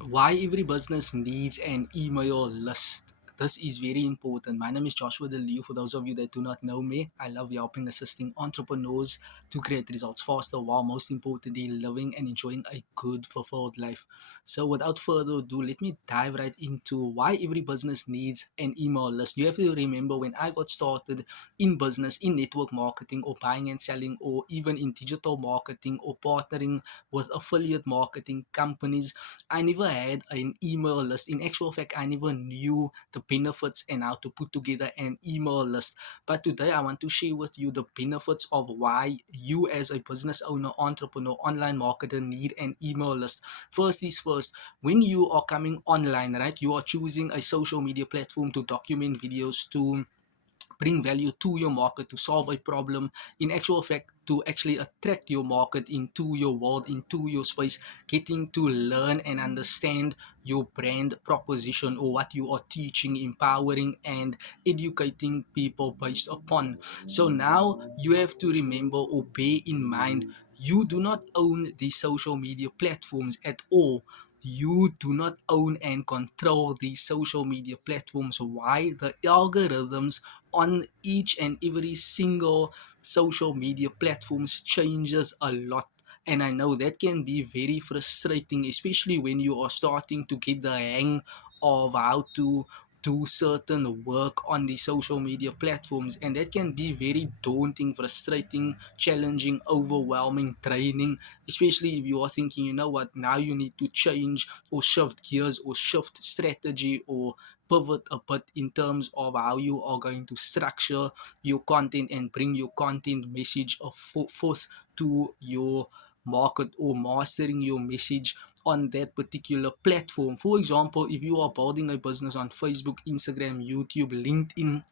Why every business needs an email list. This is very important. My name is Joshua Liu. For those of you that do not know me, I love helping assisting entrepreneurs to create results faster while most importantly living and enjoying a good fulfilled life. So without further ado, let me dive right into why every business needs an email list. You have to remember when I got started in business, in network marketing or buying and selling or even in digital marketing or partnering with affiliate marketing companies, I never had an email list. In actual fact, I never knew the benefits and how to put together an email list. But today, I want to share with you the benefits of why you, as a business owner, entrepreneur, online marketer, need an email list. First is first, when you are coming online, right, you are choosing a social media platform to document videos, to bring value to your market, to solve a problem, in actual fact to actually attract your market into your world, into your space, getting to learn and understand your brand proposition or what you are teaching, empowering and educating people based upon. So now you have to remember or bear in mind, you do not own these social media platforms at all. You do not own and control these social media platforms. Why? The algorithms on each and every single social media platforms changes a lot, and I know that can be very frustrating, especially when you are starting to get the hang of how to do certain work on the social media platforms, and that can be very daunting, frustrating, challenging, overwhelming, draining, especially if you are thinking, you know what, now you need to change or shift gears or shift strategy or pivot a bit in terms of how you are going to structure your content and bring your content message forth to your market, or mastering your message on that particular platform. For example, if you are building a business on Facebook, Instagram, YouTube, LinkedIn,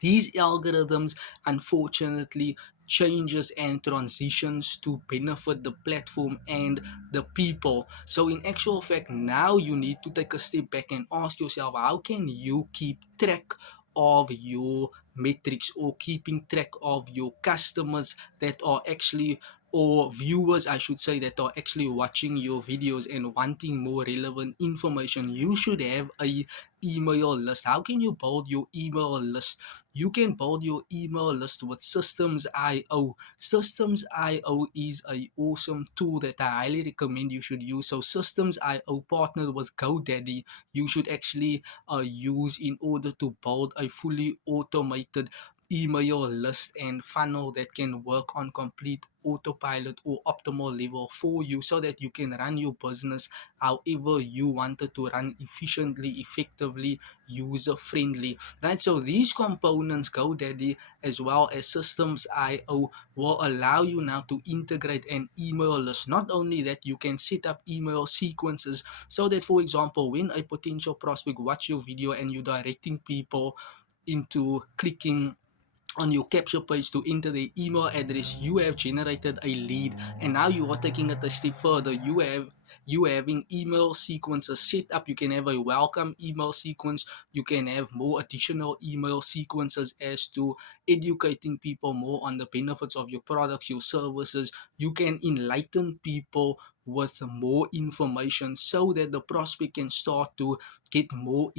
these algorithms unfortunately changes and transitions to benefit the platform and the people. So in actual fact, now you need to take a step back and ask yourself, how can you keep track of your metrics, or keeping track of your customers that are actually, or viewers I should say, that are actually watching your videos and wanting more relevant information. You should have a email list. How can you build your email list? You can build your email list with Systems.io. Systems.io is a awesome tool that I highly recommend you should use. So Systems.io partnered with GoDaddy. You should actually use in order to build a fully automated email list and funnel that can work on complete autopilot or optimal level for you, so that you can run your business however you wanted to run, efficiently, effectively, user friendly, right? So these components, GoDaddy as well as Systems.io, will allow you now to integrate an email list. Not only that, you can set up email sequences, so that, for example, when a potential prospect watch your video and you directing people into clicking on your capture page to enter the email address, you have generated a lead. And now you are taking it a step further. You having email sequences set up. You can have a welcome email sequence. You can have more additional email sequences as to educating people more on the benefits of your products, your services. You can enlighten people with more information, so that the prospect can start to get more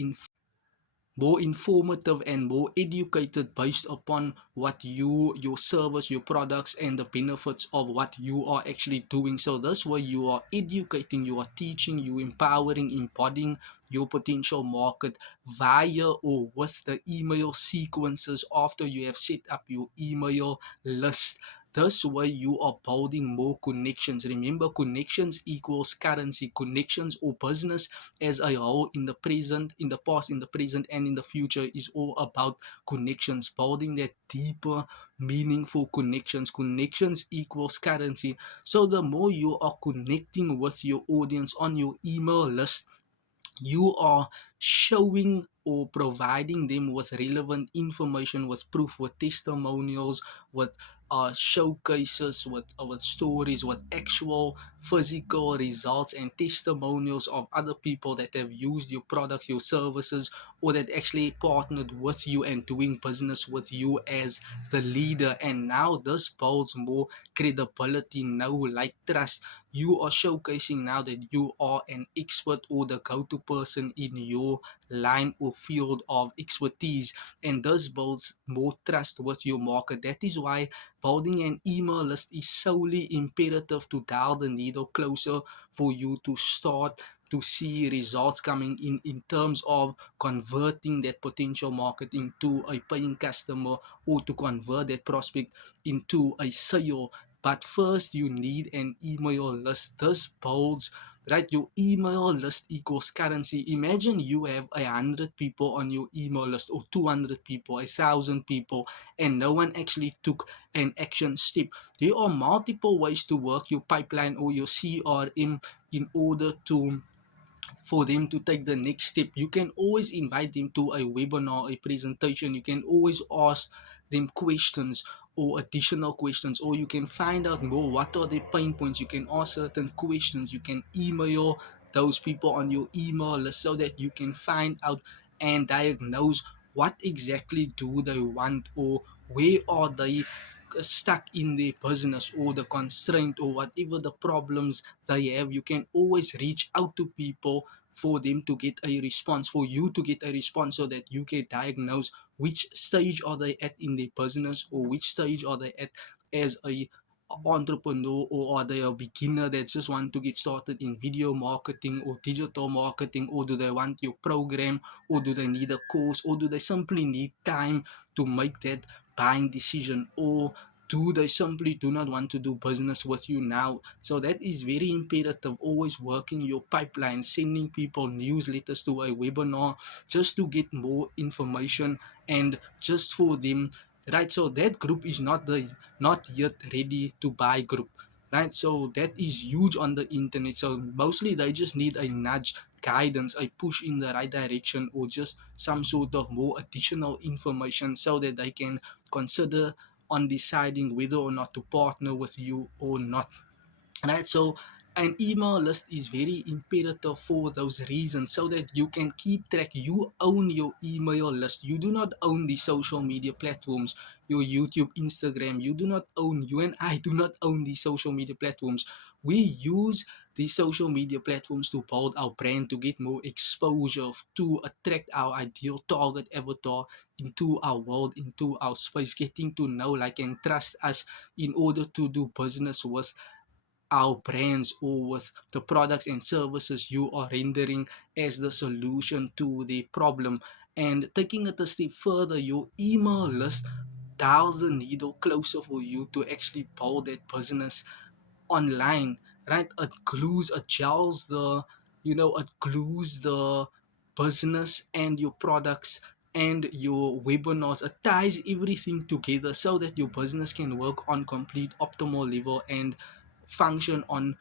informative and more educated based upon what your service, your products and the benefits of what you are actually doing. So this way you are educating, you are teaching, you empowering, embodying your potential market via or with the email sequences after you have set up your email list. This way you are building more connections. Remember, connections equals currency. Connections, or business as a whole, in the present, in the past, in the present, and in the future, is all about connections, building that deeper, meaningful connections. Connections equals currency. So the more you are connecting with your audience on your email list, you are showing or providing them with relevant information, with proof, with testimonials, with showcases, with stories, with actual physical results and testimonials of other people that have used your products, your services, or that actually partnered with you and doing business with you as the leader. And now this builds more credibility, know, like, trust. you are showcasing now that you are an expert or the go-to person in your line or field of expertise, and this builds more trust with your market. That is why building an email list is solely imperative to dial the needle closer for you to start to see results coming in terms of converting that potential market into a paying customer, or to convert that prospect into a sale. But first you need an email list. This builds, right? Your email list equals currency. Imagine you have 100 people on your email list, or 200 people, 1,000 people, and no one actually took an action step. There are multiple ways to work your pipeline or your CRM in order to for them to take the next step. You can always invite them to a webinar, a presentation. You can always ask them questions or additional questions, or you can find out more what are their pain points. You can ask certain questions. You can email those people on your email list so that you can find out and diagnose what exactly do they want, or where are they stuck in their business, or the constraint, or whatever the problems they have. You can always reach out to people for them to get a response, for you to get a response, so that you can diagnose which stage are they at in their business, or which stage are they at as a entrepreneur, or are they a beginner that just want to get started in video marketing or digital marketing, or do they want your program, or do they need a course, or do they simply need time to make that buying decision, or do they simply do not want to do business with you now. So that is very imperative, always working your pipeline, sending people newsletters to a webinar just to get more information, and just for them, right? So that group is not yet ready to buy group, right? So that is huge on the internet. So mostly they just need a nudge, guidance, a push in the right direction, or just some sort of more additional information so that they can consider on deciding whether or not to partner with you or not, right? So an email list is very imperative for those reasons, so that you can keep track. You own your email list. You do not own the social media platforms, your YouTube, Instagram. You and I do not own these social media platforms. We use these social media platforms to build our brand, to get more exposure, to attract our ideal target avatar into our world, into our space, getting to know, like, and trust us in order to do business with our brands, or with the products and services you are rendering as the solution to the problem. And taking it a step further, your email list dials the needle closer for you to actually build that business online, right? It glues the business and your products and your webinars. It ties everything together so that your business can work on complete optimal level and function on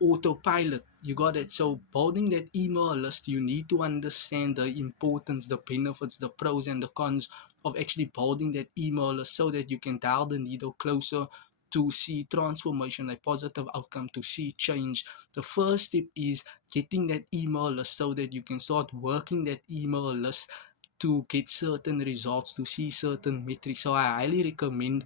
autopilot. You got it. So building that email list, you need to understand the importance, the benefits, the pros and the cons of actually building that email list, so that you can dial the needle closer to see transformation, a positive outcome, to see change. The first step is getting that email list so that you can start working that email list to get certain results, to see certain metrics. So I highly recommend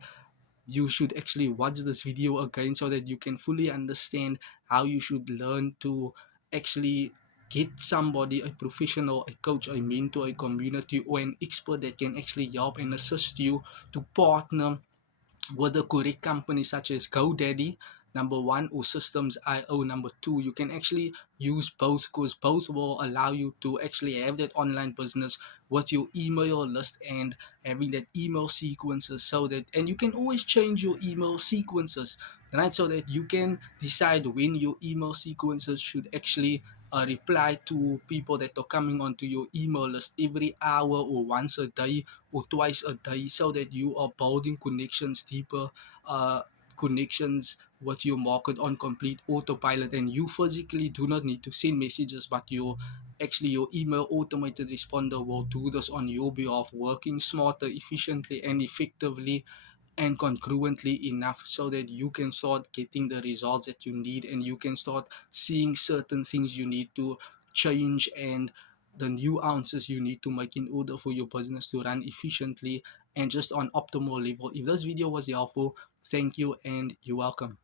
you should actually watch this video again, so that you can fully understand how you should learn to actually get somebody, a professional, a coach, a mentor, a community, or an expert that can actually help and assist you to partner with the correct companies such as GoDaddy, number one, or Systems.io, number two. You can actually use both, because both will allow you to actually have that online business with your email list and having that email sequences, so that, and you can always change your email sequences, right? So that you can decide when your email sequences should actually reply to people that are coming onto your email list every hour, or once a day, or twice a day, so that you are building connections, deeper uh, connections with your market on complete autopilot. And you physically do not need to send messages, but your email automated responder will do this on your behalf, working smarter, efficiently, and effectively, and congruently enough, so that you can start getting the results that you need, and you can start seeing certain things you need to change, and the nuances you need to make in order for your business to run efficiently and just on optimal level. If this video was helpful, thank you and you're welcome.